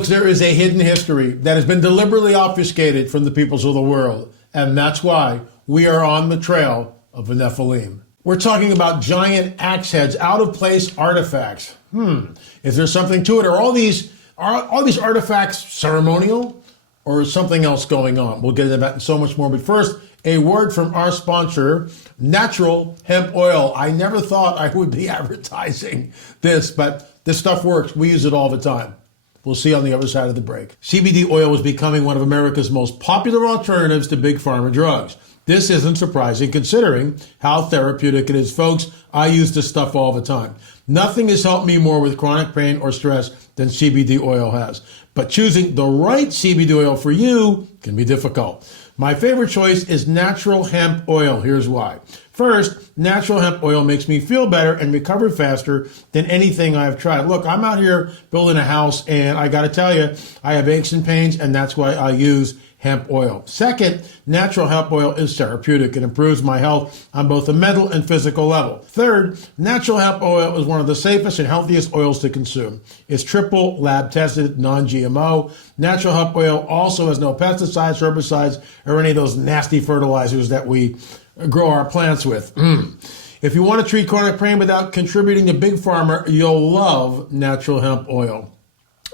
Folks, there is a hidden history that has been deliberately obfuscated from the peoples of the world, and that's why we are on the trail of the Nephilim. We're talking about giant axe heads, out-of-place artifacts. Is there something to it? Are all these artifacts ceremonial, or is something else going on? We'll get into that and so much more. But first, a word from our sponsor, Natural Hemp Oil. I never thought I would be advertising this, but this stuff works. We use it all the time. We'll see on the other side of the break. CBD oil is becoming one of America's most popular alternatives to big pharma drugs. This isn't surprising considering how therapeutic it is. Folks, I use this stuff all the time. Nothing has helped me more with chronic pain or stress than CBD oil has. But choosing the right CBD oil for you can be difficult. My favorite choice is natural hemp oil. Here's why. First, natural hemp oil makes me feel better and recover faster than anything I've tried. Look, I'm out here building a house, and I got to tell you, I have aches and pains, and that's why I use hemp oil. Second, natural hemp oil is therapeutic and improves my health on both a mental and physical level. Third, natural hemp oil is one of the safest and healthiest oils to consume. It's triple lab tested, non-GMO. Natural hemp oil also has no pesticides, herbicides, or any of those nasty fertilizers that we grow our plants with. If you want to treat chronic pain without contributing to big pharma, you'll love natural hemp oil.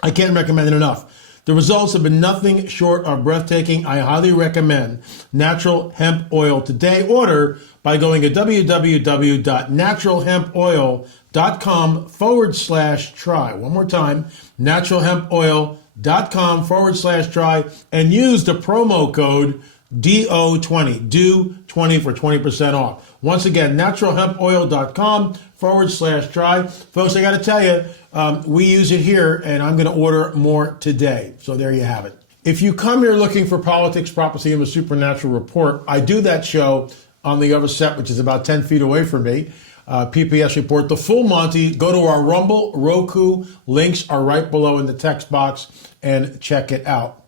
I can't recommend it enough. The results have been nothing short of breathtaking. I highly recommend natural hemp oil today. Order by going to www.naturalhempoil.com/try. One more time, naturalhempoil.com/try, and use the promo code DO20, DO20 for 20% off. Once again, naturalhempoil.com/try. Folks, I got to tell you, we use it here, and I'm going to order more today. So there you have it. If you come here looking for politics, prophecy, and the supernatural report, I do that show on the other set, which is about 10 feet away from me. pp&s report, the full Monty. Go to our Rumble, Roku. Links are right below in the text box, and check it out.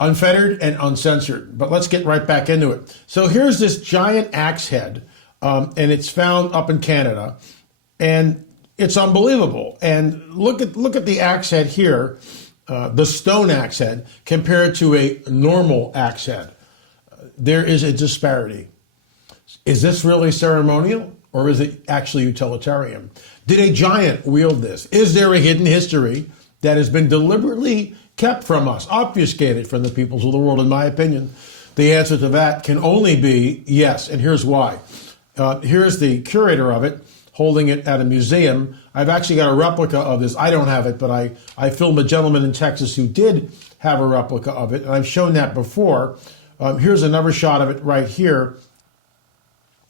Unfettered and uncensored. But let's get right back into it. So here's this giant axe head, and it's found up in Canada, and it's unbelievable. And look at the axe head here, the stone axe head, compared to a normal axe head. There is a disparity. Is this really ceremonial, or is it actually utilitarian? Did a giant wield this? Is there a hidden history that has been deliberately kept from us, obfuscated from the peoples of the world? In my opinion, the answer to that can only be yes, and here's why. Here's the curator of it, holding it at a museum. I've actually got a replica of this. I don't have it, but I filmed a gentleman in Texas who did have a replica of it, and I've shown that before. Here's another shot of it right here.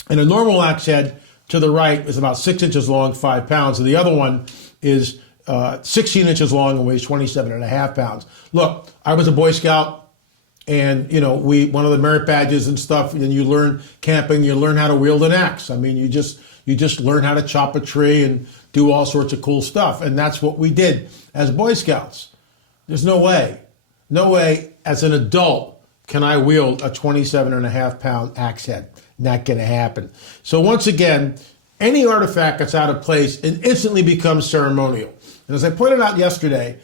And a normal axe head to the right is about 6 inches long, 5 pounds, and the other one is 16 inches long and weighs 27.5 pounds. Look, I was a Boy Scout, and one of the merit badges and stuff, and you learn camping, you learn how to wield an axe. I mean, you just learn how to chop a tree and do all sorts of cool stuff. And that's what we did as Boy Scouts. There's no way as an adult can I wield a 27.5 pound axe head. Not going to happen. So once again, any artifact that's out of place, it instantly becomes ceremonial. And as I pointed out yesterday,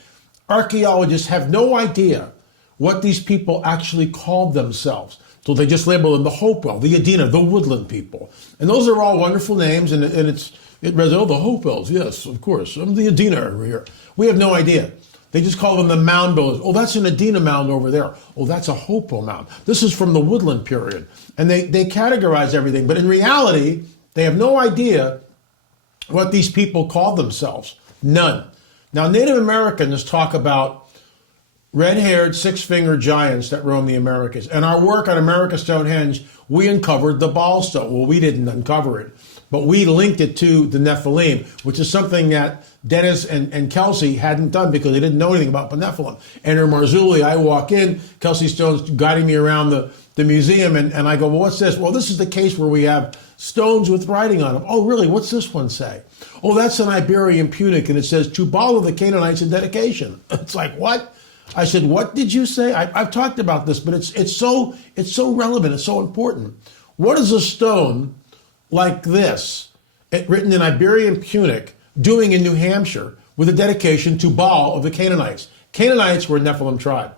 archaeologists have no idea what these people actually called themselves. So they just label them the Hopewell, the Adena, the Woodland People. And those are all wonderful names, and it reads, oh, the Hopewells, yes, of course. I'm the Adena over here. We have no idea. They just call them the mound builders. Oh, that's an Adena mound over there. Oh, that's a Hopewell mound. This is from the Woodland period. And they categorize everything. But in reality, they have no idea what these people called themselves. None. Now, Native Americans talk about red-haired, six-fingered giants that roam the Americas. And our work on America Stonehenge, we uncovered the Baal stone. Well, we didn't uncover it, but we linked it to the Nephilim, which is something that Dennis and Kelsey hadn't done because they didn't know anything about the Nephilim. Enter Marzulli, I walk in, Kelsey Stone's guiding me around the museum, and I go, well, what's this? Well, this is the case where we have stones with writing on them. Oh, really? What's this one say? Oh, that's an Iberian Punic, and it says, to Baal of the Canaanites in dedication. It's like, what? I said, what did you say? I've talked about this, but it's so relevant. It's so important. What is a stone like this, written in Iberian Punic, doing in New Hampshire with a dedication to Baal of the Canaanites? Canaanites were a Nephilim tribe.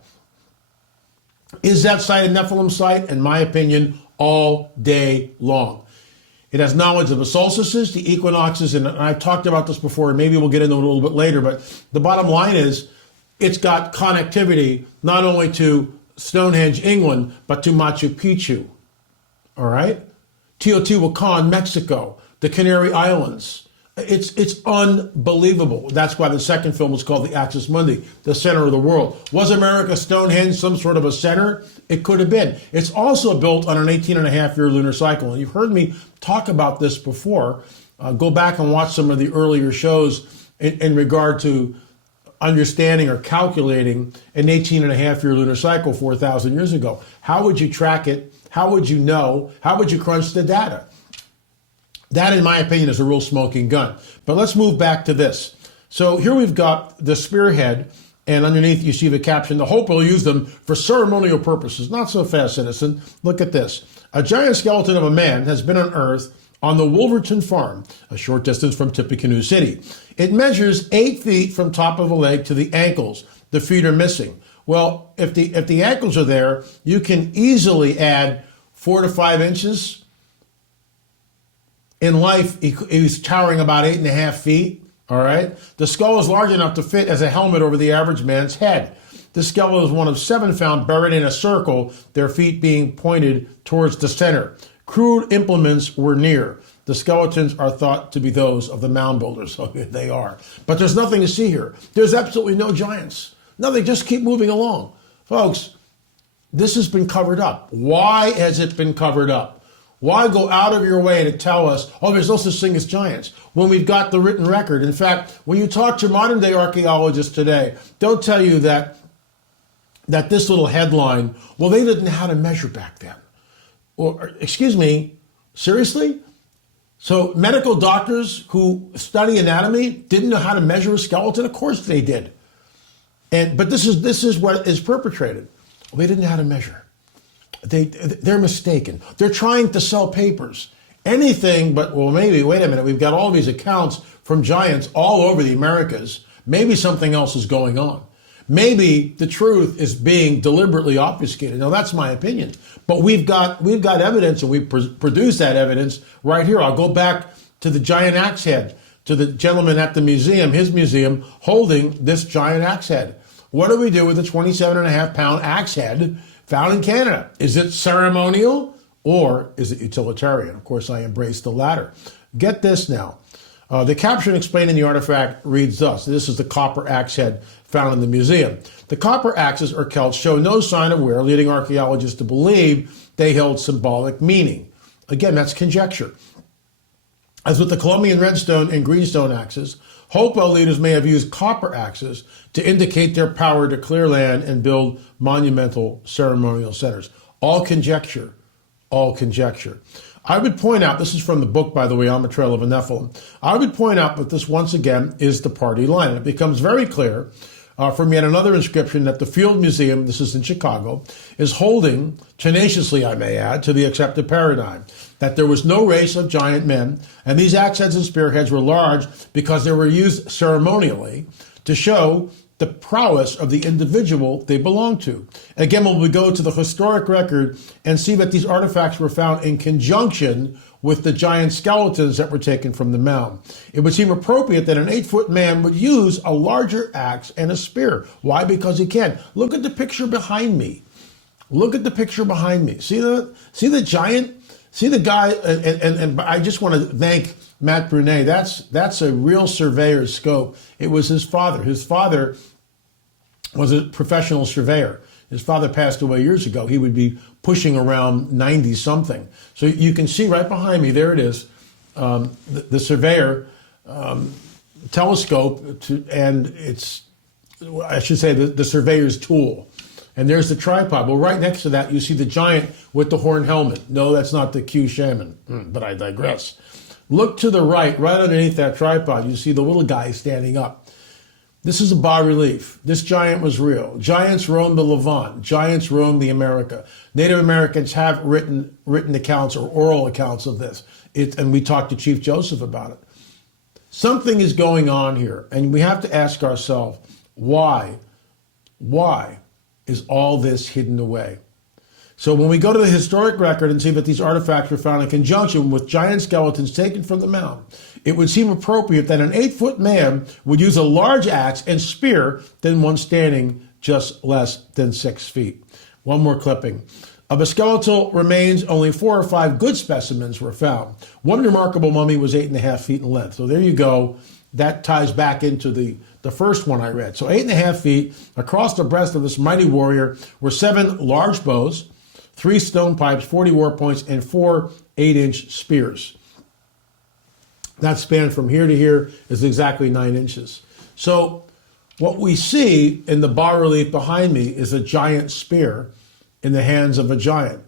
Is that site a Nephilim site? In my opinion, all day long. It has knowledge of the solstices, the equinoxes, and I've talked about this before, and maybe we'll get into it a little bit later, but the bottom line is it's got connectivity not only to Stonehenge, England, but to Machu Picchu, all right? Teotihuacan, Mexico, the Canary Islands. It's unbelievable. That's why the second film was called The Axis Mundi, the center of the world. Was America Stonehenge some sort of a center? It could have been. It's also built on an 18-and-a-half-year lunar cycle. And you've heard me talk about this before. Go back and watch some of the earlier shows in regard to understanding or calculating an 18-and-a-half-year lunar cycle 4,000 years ago. How would you track it? How would you know? How would you crunch the data? That, in my opinion, is a real smoking gun. But let's move back to this. So here we've got the spearhead, and underneath you see the caption, the Hope will use them for ceremonial purposes. Not so fast, citizen. Look at this. A giant skeleton of a man has been unearthed on the Wolverton Farm, a short distance from Tippecanoe City. It measures 8 feet from top of the leg to the ankles. The feet are missing. Well, if the ankles are there, you can easily add 4 to 5 inches. In life, he's towering about 8.5 feet, all right? The skull is large enough to fit as a helmet over the average man's head. The skeleton is one of 7 found buried in a circle, their feet being pointed towards the center. Crude implements were near. The skeletons are thought to be those of the mound builders. So they are. But there's nothing to see here. There's absolutely no giants. Nothing, just keep moving along. Folks, this has been covered up. Why has it been covered up? Why go out of your way to tell us, oh, there's no such thing as giants, when we've got the written record? In fact, when you talk to modern day archaeologists today, they'll tell you that this little headline, well, they didn't know how to measure back then. Or, excuse me, seriously? So medical doctors who study anatomy didn't know how to measure a skeleton? Of course they did. But this is what is perpetrated. Well, they didn't know how to measure. They're mistaken. They're trying to sell papers. Anything but, well, maybe, wait a minute, we've got all these accounts from giants all over the Americas. Maybe something else is going on. Maybe the truth is being deliberately obfuscated. Now, that's my opinion. But we've got evidence, and we produced that evidence right here. I'll go back to the giant axe head, to the gentleman at the museum, his museum, holding this giant axe head. What do we do with the 27.5-pound axe head found in Canada? Is it ceremonial or is it utilitarian? Of course, I embrace the latter. Get this now. The caption explaining the artifact reads thus. This is the copper axe head found in the museum. The copper axes or celts show no sign of wear, leading archaeologists to believe they held symbolic meaning. Again, that's conjecture. As with the Columbian redstone and greenstone axes, Hopewell leaders may have used copper axes to indicate their power to clear land and build monumental ceremonial centers. All conjecture, all conjecture. I would point out, this is from the book, by the way, On the Trail of a Nephilim. I would point out that this, once again, is the party line. And it becomes very clear from yet another inscription that the Field Museum, this is in Chicago, is holding, tenaciously I may add, to the accepted paradigm, that there was no race of giant men, and these axe heads and spearheads were large because they were used ceremonially to show the prowess of the individual they belonged to. Again, when we go to the historic record and see that these artifacts were found in conjunction with the giant skeletons that were taken from the mound, it would seem appropriate that an 8-foot man would use a larger axe and a spear. Why? Because he can. Look at the picture behind me. Look at the picture behind me. See the giant? See the guy? And I just want to thank Matt Brunet. That's a real surveyor's scope. It was his father. His father was a professional surveyor. His father passed away years ago. He would be pushing around 90-something. So you can see right behind me, there it is, the surveyor telescope, and it's, I should say, the surveyor's tool. And there's the tripod. Well, right next to that, you see the giant with the horn helmet. No, that's not the Q shaman, but I digress. Look to the right underneath that tripod, you see the little guy standing up. This is a bas-relief. This giant was real. Giants roamed the Levant. Giants roamed the America. Native Americans have written accounts or oral accounts of this. And we talked to Chief Joseph about it. Something is going on here, and we have to ask ourselves, why Why is all this hidden away? So when we go to the historic record and see that these artifacts were found in conjunction with giant skeletons taken from the mound, it would seem appropriate that an 8-foot man would use a large axe and spear than one standing just less than 6 feet. One more clipping. Of the skeletal remains, only 4 or 5 good specimens were found. One remarkable mummy was 8.5 feet in length. So there you go. That ties back into the first one I read. So 8.5 feet across the breast of this mighty warrior were 7 large bows, 3 stone pipes, 40 war points, and 4 8-inch spears. That span from here to here is exactly 9 inches. So what we see in the bas-relief behind me is a giant spear in the hands of a giant.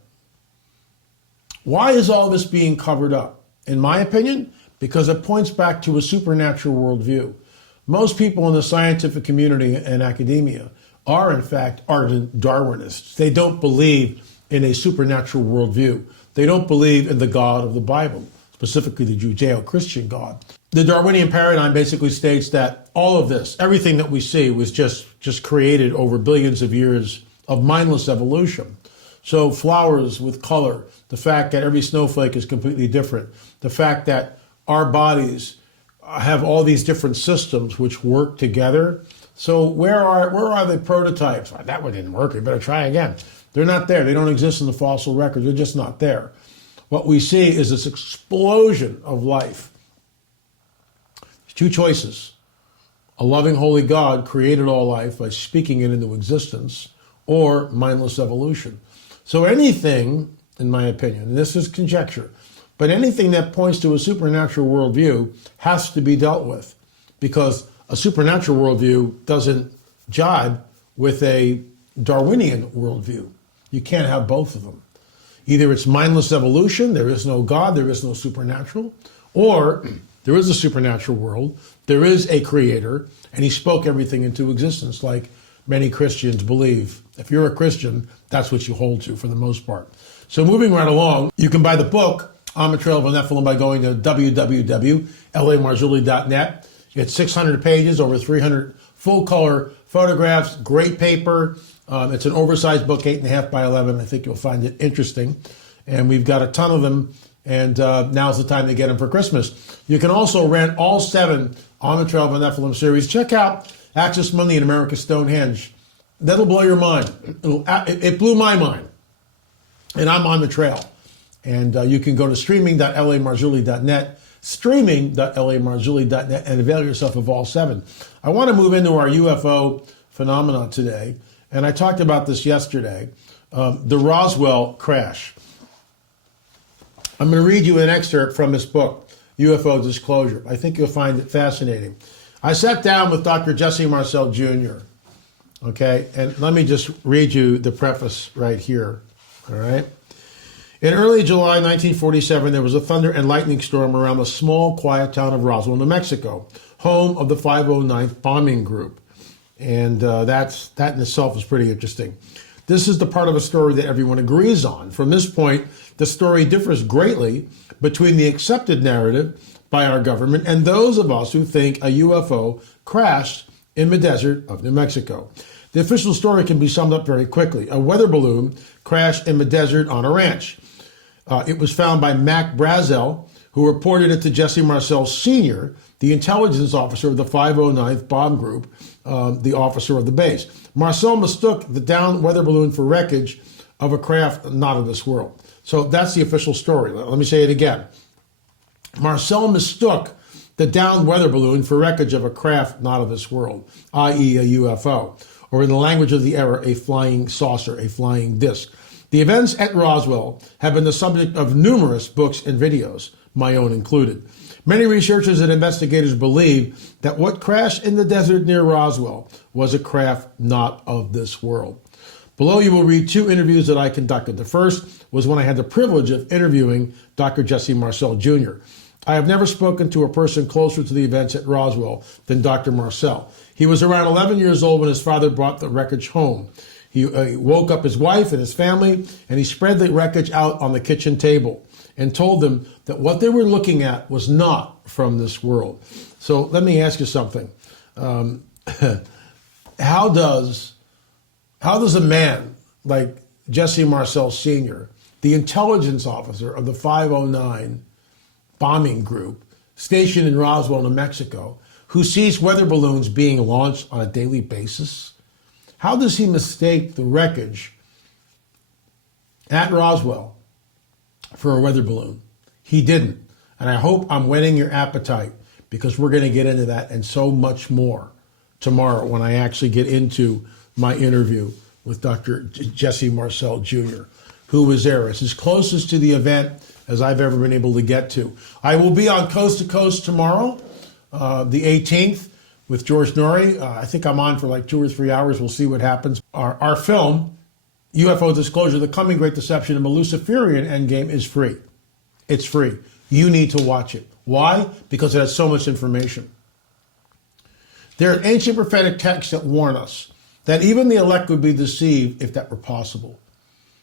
Why is all this being covered up? In my opinion, because it points back to a supernatural worldview. Most people in the scientific community and academia are, in fact, ardent Darwinists. They don't believe in a supernatural worldview. They don't believe in the God of the Bible, specifically the Judeo-Christian God. The Darwinian paradigm basically states that all of this, everything that we see, was just created over billions of years of mindless evolution. So flowers with color, the fact that every snowflake is completely different, the fact that our bodies have all these different systems which work together. So where are the prototypes? Well, that one didn't work, we better try again. They're not there. They don't exist in the fossil record. They're just not there. What we see is this explosion of life. There's 2 choices. A loving, holy God created all life by speaking it into existence, or mindless evolution. So anything, in my opinion, and this is conjecture, but anything that points to a supernatural worldview has to be dealt with, because a supernatural worldview doesn't jibe with a Darwinian worldview. You can't have both of them. Either it's mindless evolution, there is no God, there is no supernatural, or there is a supernatural world, there is a creator, and he spoke everything into existence like many Christians believe. If you're a Christian, that's what you hold to for the most part. So moving right along, you can buy the book, On the Trail of the Nephilim, by going to www.lamarzulli.net. It's 600 pages, over 300 full-color photographs, great paper. It's an oversized book, 8.5 by 11. I think you'll find it interesting. And we've got a ton of them, and now's the time to get them for Christmas. You can also rent all 7 On the Trail of the Nephilim series. Check out Access Money in America's Stonehenge. That'll blow your mind. It blew my mind. And I'm on the trail. And you can go to streaming.lamarzulli.net, streaming.lamarzulli.net, and avail yourself of all 7. I want to move into our UFO phenomenon today. And I talked about this yesterday, the Roswell crash. I'm going to read you an excerpt from this book, UFO Disclosure. I think you'll find it fascinating. I sat down with Dr. Jesse Marcel Jr., okay? And let me just read you the preface right here, all right? In early July 1947, there was a thunder and lightning storm around the small, quiet town of Roswell, New Mexico, home of the 509th Bombing Group. And that in itself is pretty interesting. This is the part of a story that everyone agrees on. From this point, the story differs greatly between the accepted narrative by our government and those of us who think a UFO crashed in the desert of New Mexico. The official story can be summed up very quickly. A weather balloon crashed in the desert on a ranch. It was found by Mac Brazel, who reported it to Jesse Marcel Sr., the intelligence officer of the 509th Bomb Group, the officer of the base. Marcel mistook the downed weather balloon for wreckage of a craft not of this world. So that's the official story. Let me say it again. Marcel mistook the downed weather balloon for wreckage of a craft not of this world, i.e. a UFO, or in the language of the era, a flying saucer, a flying disc. The events at Roswell have been the subject of numerous books and videos, my own included. Many researchers and investigators believe that what crashed in the desert near Roswell was a craft not of this world. Below you will read 2 interviews that I conducted. The first was when I had the privilege of interviewing Dr. Jesse Marcel Jr. I have never spoken to a person closer to the events at Roswell than Dr. Marcel. He was around 11 years old when his father brought the wreckage home. He woke up his wife and his family, and he spread the wreckage out on the kitchen table and told them that what they were looking at was not from this world. So let me ask you something. How does How does a man like Jesse Marcel Sr., the intelligence officer of the 509 bombing group stationed in Roswell, New Mexico, who sees weather balloons being launched on a daily basis, how does he mistake the wreckage at Roswell for a weather balloon? He didn't. And I hope I'm whetting your appetite, because we're going to get into that and so much more tomorrow when I actually get into my interview with Dr. Jesse Marcel Jr., who was there. It's as closest to the event as I've ever been able to get to. I will be on Coast to Coast tomorrow, the 18th, with George Norrie. I think I'm on for like 2 or 3 hours. We'll see what happens. Our film, UFO Disclosure, The Coming Great Deception, and the Luciferian Endgame, is free. It's free. You need to watch it. Why? Because it has so much information. There are ancient prophetic texts that warn us that even the elect would be deceived if that were possible.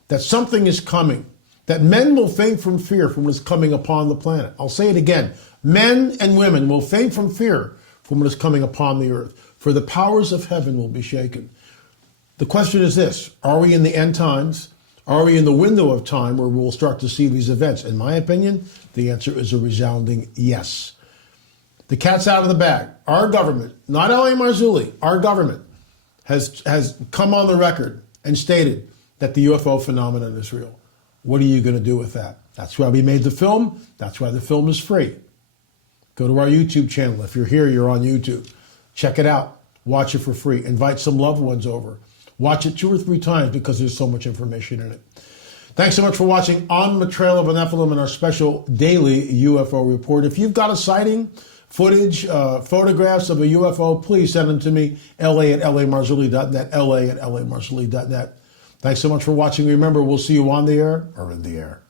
That something is coming. That men will faint from fear from what is coming upon the planet. I'll say it again. Men and women will faint from fear from what is coming upon the earth. For the powers of heaven will be shaken. The question is this: are we in the end times? Are we in the window of time where we'll start to see these events? In my opinion, the answer is a resounding yes. The cat's out of the bag. Our government, not L.A. Marzulli, our government has come on the record and stated that the UFO phenomenon is real. What are you going to do with that? That's why we made the film. That's why the film is free. Go to our YouTube channel. If you're here, you're on YouTube. Check it out. Watch it for free. Invite some loved ones over. Watch it 2 or 3 times because there's so much information in it. Thanks so much for watching On the Trail of a Nephilim and our special daily UFO report. If you've got a sighting, footage, photographs of a UFO, please send them to me, la@lamarzulli.net, la@lamarzulli.net. Thanks so much for watching. Remember, we'll see you on the air or in the air.